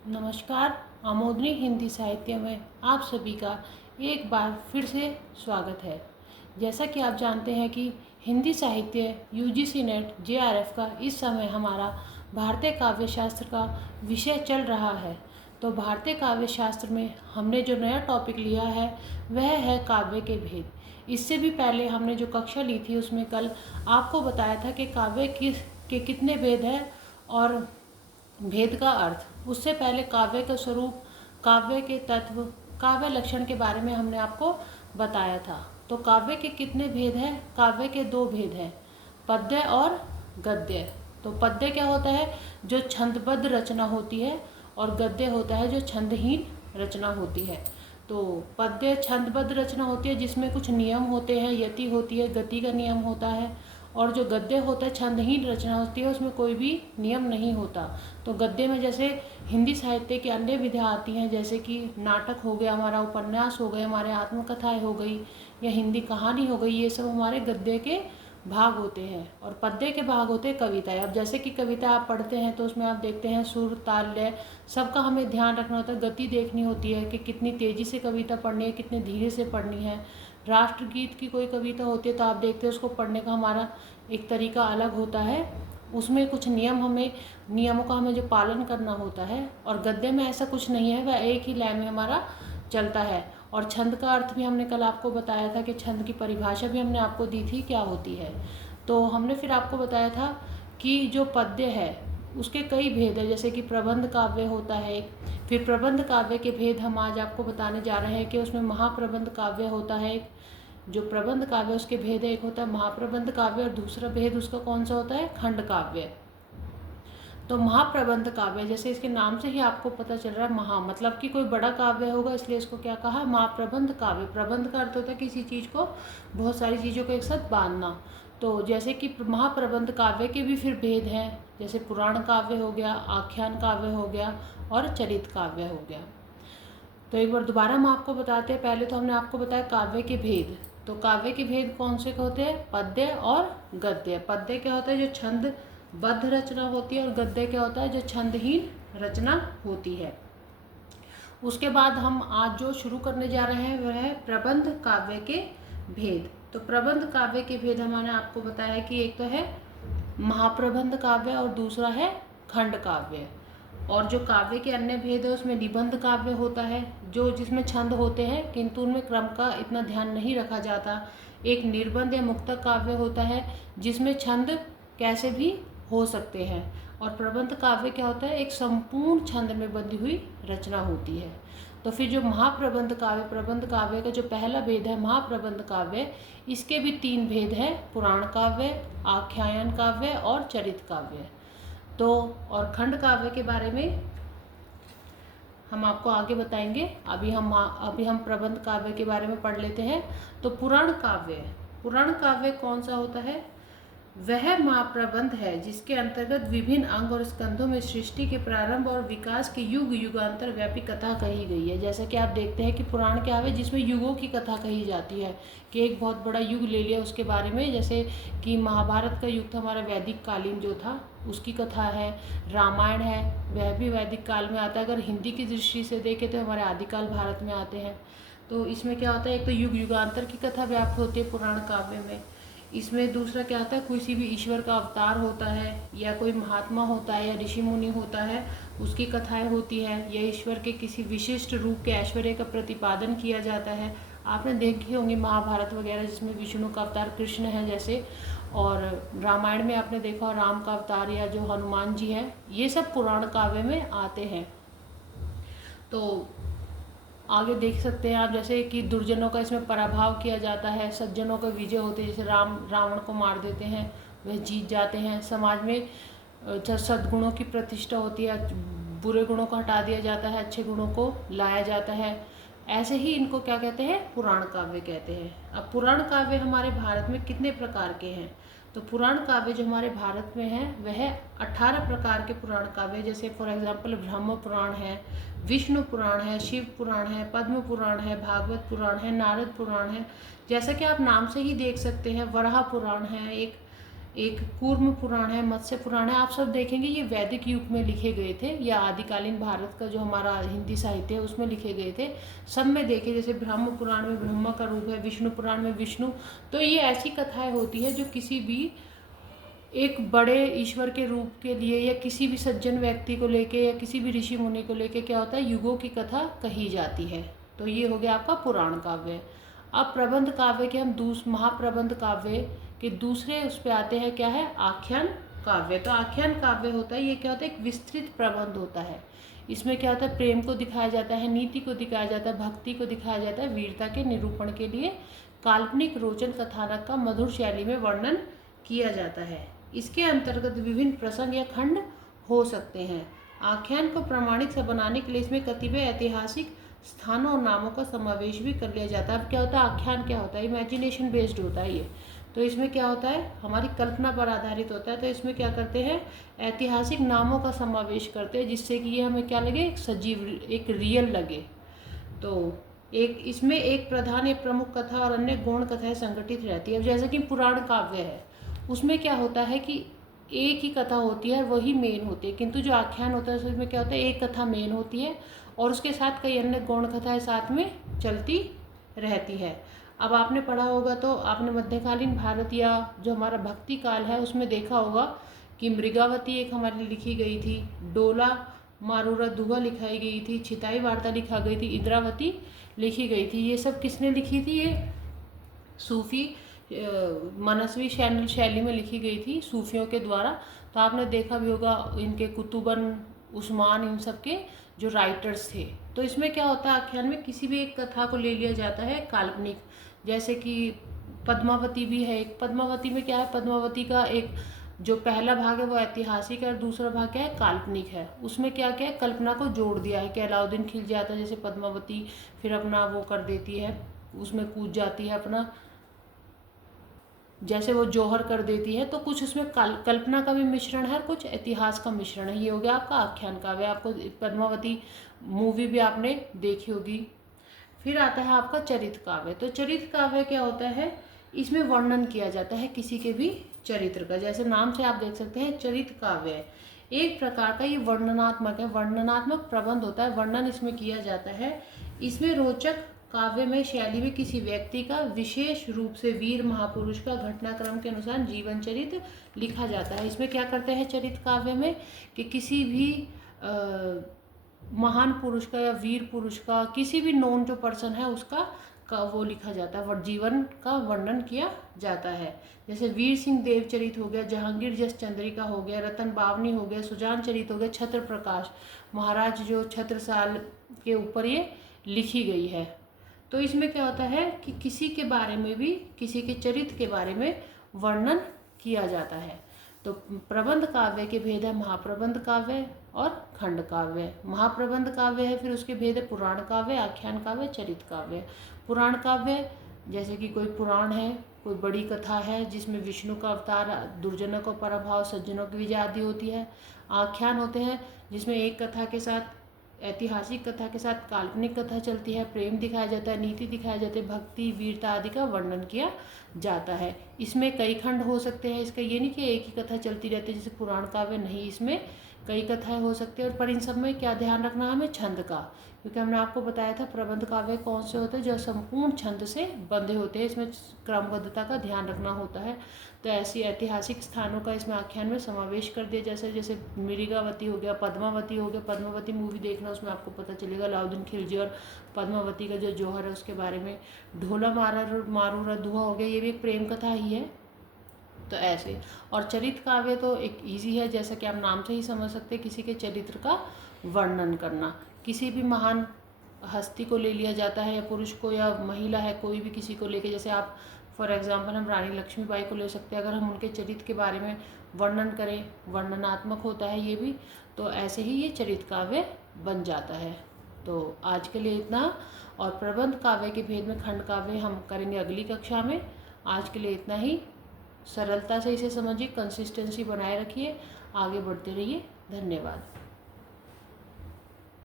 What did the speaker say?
नमस्कार। आमोदनी हिंदी साहित्य में आप सभी का एक बार फिर से स्वागत है। जैसा कि आप जानते हैं कि हिंदी साहित्य यूजीसी नेट जेआरएफ का इस समय हमारा भारतीय काव्य शास्त्र का विषय चल रहा है। तो भारतीय काव्य शास्त्र में हमने जो नया टॉपिक लिया है वह है काव्य के भेद। इससे भी पहले हमने जो कक्षा ली थी उसमें कल आपको बताया था कि काव्य के कितने भेद हैं और भेद का अर्थ। उससे पहले काव्य का स्वरूप, काव्य के तत्व, काव्य लक्षण के बारे में हमने आपको बताया था। तो काव्य के कितने भेद हैं? काव्य के दो भेद हैं, पद्य और गद्य। तो पद्य क्या होता है? जो छंदबद्ध रचना होती है, और गद्य होता है जो छंदहीन रचना होती है। तो पद्य छंदबद्ध रचना होती है जिसमें कुछ नियम होते हैं, यति होती है, गति का नियम होता है। और जो गद्य होता है छंदहीन रचना होती है, उसमें कोई भी नियम नहीं होता। तो गद्य में जैसे हिंदी साहित्य की अन्य विधा आती हैं, जैसे कि नाटक हो गया, हमारा उपन्यास हो गए, हमारे आत्मकथाएं हो गई, या हिंदी कहानी हो गई, ये सब हमारे गद्य के भाग होते हैं। और पद्य के भाग होते हैं कविताएं। अब जैसे कि कविता आप पढ़ते हैं तो उसमें आप देखते हैं सुर, ताल, लय सबका हमें ध्यान रखना होता है। गति देखनी होती है कि कितनी तेज़ी से कविता पढ़नी है, कितने धीरे से पढ़नी है। राष्ट्रगीत की कोई कविता होती है तो आप देखते हैं उसको पढ़ने का हमारा एक तरीका अलग होता है। उसमें कुछ नियमों का हमें जो पालन करना होता है। और गद्य में ऐसा कुछ नहीं है, वह एक ही लय में हमारा चलता है। और छंद का अर्थ भी हमने कल आपको बताया था कि छंद की परिभाषा भी हमने आपको दी थी क्या होती है। तो हमने फिर आपको बताया था कि जो पद्य है उसके कई भेद है, जैसे कि प्रबंध काव्य होता है एक। फिर प्रबंध काव्य के भेद हम आज आपको बताने जा रहे हैं कि उसमें महाप्रबंध काव्य होता है एक। जो प्रबंध काव्य उसके भेद है, एक होता है महाप्रबंध काव्य, और दूसरा भेद उसका कौन सा होता है? खंड काव्य। तो महाप्रबंध काव्य, जैसे इसके नाम से ही आपको पता चल रहा है, महा मतलब कि कोई बड़ा काव्य होगा, इसलिए इसको क्या कहा? महाप्रबंध काव्य। प्रबंध का अर्थ होता है किसी चीज़ को, बहुत सारी चीज़ों को एक साथ बांधना। तो जैसे कि महाप्रबंध काव्य के भी फिर भेद हैं, जैसे पुराण काव्य हो गया, आख्यान काव्य हो गया, और चरित काव्य हो गया। तो एक बार दोबारा हम आपको बताते हैं। पहले तो हमने आपको बताया काव्य के भेद। तो काव्य के भेद कौन से होते हैं? पद्य और गद्य। पद्य क्या होता है? जो छंदबद्ध रचना होती है, और गद्य क्या होता है? जो छंदहीन रचना होती है। उसके बाद हम आज जो शुरू करने जा रहे हैं वह है प्रबंध काव्य के भेद। तो प्रबंध काव्य के भेद हमने आपको बताया कि एक तो है महाप्रबंध काव्य और दूसरा है खंड काव्य। और जो काव्य के अन्य भेद है उसमें निबंध काव्य होता है, जो जिसमें छंद होते हैं किंतु उनमें क्रम का इतना ध्यान नहीं रखा जाता। एक निर्बंध या मुक्तक काव्य होता है जिसमें छंद कैसे भी हो सकते हैं। और प्रबंध काव्य क्या होता है? एक संपूर्ण छंद में बंधी हुई रचना होती है। तो फिर जो महाप्रबंध काव्य, प्रबंध काव्य का जो पहला भेद है महाप्रबंध काव्य, इसके भी तीन भेद हैं, पुराण काव्य, आख्यान काव्य और चरित काव्य। तो और खंड काव्य के बारे में हम आपको आगे बताएंगे। अभी हम प्रबंध काव्य के बारे में पढ़ लेते हैं। तो पुराण काव्य कौन सा होता है? वह महाप्रबंध है जिसके अंतर्गत विभिन्न अंग और स्कंधों में सृष्टि के प्रारंभ और विकास की युग युगांतर व्यापी कथा कही गई है। जैसा कि आप देखते हैं कि पुराण क्या है, जिसमें युगों की कथा कही जाती है, कि एक बहुत बड़ा युग ले लिया उसके बारे में। जैसे कि महाभारत का युग था हमारा वैदिक कालीन जो था, उसकी कथा है। रामायण है, वह भी वैदिक काल में आता है। अगर हिंदी की दृष्टि से देखें तो हमारे आदिकाल भारत में आते हैं। तो इसमें क्या होता है? एक तो युग युगांतर की कथा व्याप्त होती है पुराण काव्य में। इसमें दूसरा क्या होता है? किसी भी ईश्वर का अवतार होता है, या कोई महात्मा होता है, या ऋषि मुनि होता है, उसकी कथाएं होती है, या ईश्वर के किसी विशिष्ट रूप के ऐश्वर्य का प्रतिपादन किया जाता है। आपने देखी होंगी महाभारत वगैरह जिसमें विष्णु का अवतार कृष्ण है जैसे, और रामायण में आपने देखा राम का अवतार या जो हनुमान जी हैं, ये सब पुराण काव्य में आते हैं। तो आगे देख सकते हैं आप, जैसे कि दुर्जनों का इसमें पराभव किया जाता है, सज्जनों का विजय होती है। जैसे राम रावण को मार देते हैं, वह जीत जाते हैं। समाज में सद्गुणों की प्रतिष्ठा होती है, बुरे गुणों को हटा दिया जाता है, अच्छे गुणों को लाया जाता है। ऐसे ही इनको क्या कहते हैं? पुराण काव्य कहते हैं। अब पुराण काव्य हमारे भारत में कितने प्रकार के हैं? तो पुराण काव्य जो हमारे भारत में है वह 18 प्रकार के पुराण काव्य, जैसे फॉर एग्जाम्पल ब्रह्म पुराण है, विष्णु पुराण है, शिव पुराण है, पद्म पुराण है, भागवत पुराण है, नारद पुराण है। जैसा कि आप नाम से ही देख सकते हैं, वराह पुराण है एक, एक कूर्म पुराण है, मत्स्य पुराण है, आप सब देखेंगे ये वैदिक युग में लिखे गए थे, या आदिकालीन भारत का जो हमारा हिंदी साहित्य है उसमें लिखे गए थे। सब में देखे, जैसे ब्रह्म पुराण में ब्रह्मा का रूप है, विष्णु पुराण में विष्णु। तो ये ऐसी कथाएं होती है जो किसी भी एक बड़े ईश्वर के रूप के लिए या किसी भी सज्जन व्यक्ति को लेके या किसी भी ऋषि मुनि को लेके क्या होता है, युगों की कथा कही जाती है। तो ये हो गया आपका पुराण काव्य। अब प्रबंध काव्य के हम महाप्रबंध काव्य के दूसरे उस पर आते हैं, क्या है, आख्यान काव्य। तो आख्यान काव्य होता है, ये क्या होता है, एक विस्तृत प्रबंध होता है। इसमें क्या होता है, प्रेम को दिखाया जाता है, नीति को दिखाया जाता है, भक्ति को दिखाया जाता है, वीरता के निरूपण के लिए काल्पनिक रोचन कथानक का मधुर शैली में वर्णन किया जाता है। इसके अंतर्गत विभिन्न प्रसंग या खंड हो सकते हैं। आख्यान को प्रमाणिक से बनाने के लिए इसमें कतिपय ऐतिहासिक स्थानों और नामों का समावेश भी कर लिया जाता है। अब क्या होता है, आख्यान क्या होता है, इमेजिनेशन बेस्ड होता है ये। तो इसमें क्या होता है, हमारी कल्पना पर आधारित होता है। तो इसमें क्या करते हैं, ऐतिहासिक नामों का समावेश करते हैं, जिससे कि ये हमें क्या लगे, एक सजीव, एक रियल लगे। तो इसमें एक प्रधान या प्रमुख कथा और अन्य गौण कथाएं संगठित रहती है। अब जैसे कि पुराण काव्य है, उसमें क्या होता है कि एक ही कथा होती है, वही मेन होती है। किंतु जो आख्यान होता है उसमें क्या होता है, एक कथा मेन होती है और उसके साथ कई अन्य गौण कथाएं साथ में चलती रहती है। अब आपने पढ़ा होगा, तो आपने मध्यकालीन भारत या जो हमारा भक्ति काल है उसमें देखा होगा कि मृगावती एक हमारी लिखी गई थी, डोला मारूरा दुहा लिखाई गई थी, छिताई वार्ता लिखा गई थी, इंद्रावती लिखी गई थी। ये सब किसने लिखी थी, ये सूफी मनस्वी शैली में लिखी गई थी सूफियों के द्वारा। तो आपने देखा भी होगा इनके कुतुबन, उस्मान, इन सब के जो राइटर्स थे। तो इसमें क्या होता है, आख्यान में किसी भी एक कथा को ले लिया जाता है काल्पनिक। जैसे कि पद्मावती भी है एक। पद्मावती में क्या है, पद्मावती का एक जो पहला भाग है वो ऐतिहासिक है और दूसरा भाग क्या है, काल्पनिक है। उसमें क्या क्या है, कल्पना को जोड़ दिया है कि अलाउद्दीन खिल जाता है, जैसे पद्मावती फिर अपना वो कर देती है, उसमें कूद जाती है अपना, जैसे वो जौहर कर देती है। तो कुछ उसमें कल्पना का भी मिश्रण है, कुछ इतिहास का मिश्रण है। ये हो गया आपका आख्यान काव्य। आपको पद्मावती मूवी भी आपने देखी होगी। फिर आता है आपका चरित्र काव्य। तो चरित्र काव्य क्या होता है, इसमें वर्णन किया जाता है किसी के भी चरित्र का। जैसे नाम से आप देख सकते हैं, चरित्र काव्य एक प्रकार का ये वर्णनात्मक है, वर्णनात्मक प्रबंध होता है, वर्णन इसमें किया जाता है। इसमें रोचक काव्य में शैली में किसी व्यक्ति का, विशेष रूप से वीर महापुरुष का घटनाक्रम के अनुसार जीवन चरित्र लिखा जाता है। इसमें क्या करते हैं चरित्र काव्य में, कि किसी भी महान पुरुष का या वीर पुरुष का, किसी भी नोन जो पर्सन है उसका वो लिखा जाता है, जीवन का वर्णन किया जाता है। जैसे वीर सिंह देवचरित हो गया, जहांगीर जस चंद्रिका हो गया, रतन बावनी हो गया, सुजान चरित हो गया, छत्र प्रकाश महाराज जो छत्रसाल के ऊपर ये लिखी गई है। तो इसमें क्या होता है कि किसी के बारे में भी, किसी के चरित्र के बारे में वर्णन किया जाता है। तो प्रबंध काव्य के भेद है महाप्रबंध काव्य और खंड काव्य। महाप्रबंध काव्य है, फिर उसके भेद है पुराण काव्य, आख्यान काव्य, चरित्र काव्य। पुराण काव्य जैसे कि कोई पुराण है, कोई बड़ी कथा है जिसमें विष्णु का अवतार, दुर्जनों को पराभव, सज्जनों की विजय आदि होती है। आख्यान होते हैं जिसमें एक कथा के साथ, ऐतिहासिक कथा के साथ काल्पनिक कथा चलती है, प्रेम दिखाया जाता है, नीति दिखाया जाता है, भक्ति, वीरता आदि का वर्णन किया जाता है। इसमें कई खंड हो सकते हैं, इसका ये नहीं कि एक ही कथा चलती रहती है जैसे पुराण काव्य, नहीं, इसमें कई कथाएं हो सकती है। और पर इन सब में क्या ध्यान रखना है हमें, छंद का, क्योंकि हमने आपको बताया था प्रबंध काव्य कौन से होते हैं, जो संपूर्ण छंद से बंधे होते हैं। इसमें क्रमबद्धता का ध्यान रखना होता है। तो ऐसी ऐतिहासिक स्थानों का इसमें आख्यान में समावेश कर दिया, जैसे जैसे मृगावती हो गया, पद्मावती हो गया। पद्मावती मूवी देखना, उसमें आपको पता चलेगा अलाउद्दीन खिलजी और पद्मावती का जो जौहर है उसके बारे में। ढोला मारूरा दुहा हो गया, ये भी एक प्रेम कथा ही है। तो ऐसे, और चरित्र काव्य तो एक इजी है, जैसा कि आप नाम से ही समझ सकते हैं, किसी के चरित्र का वर्णन करना। किसी भी महान हस्ती को ले लिया जाता है, या पुरुष को या महिला है, कोई भी किसी को लेके, जैसे आप फॉर एग्जांपल हम रानी लक्ष्मीबाई को ले सकते हैं। अगर हम उनके चरित्र के बारे में वर्णन करें, वर्णनात्मक होता है ये भी, तो ऐसे ही ये चरित्र काव्य बन जाता है। तो आज के लिए इतना, और प्रबंध काव्य के भेद में खंड काव्य हम करेंगे अगली कक्षा में। आज के लिए इतना ही। सरलता से इसे समझिए, कंसिस्टेंसी बनाए रखिए, आगे बढ़ते रहिए। धन्यवाद।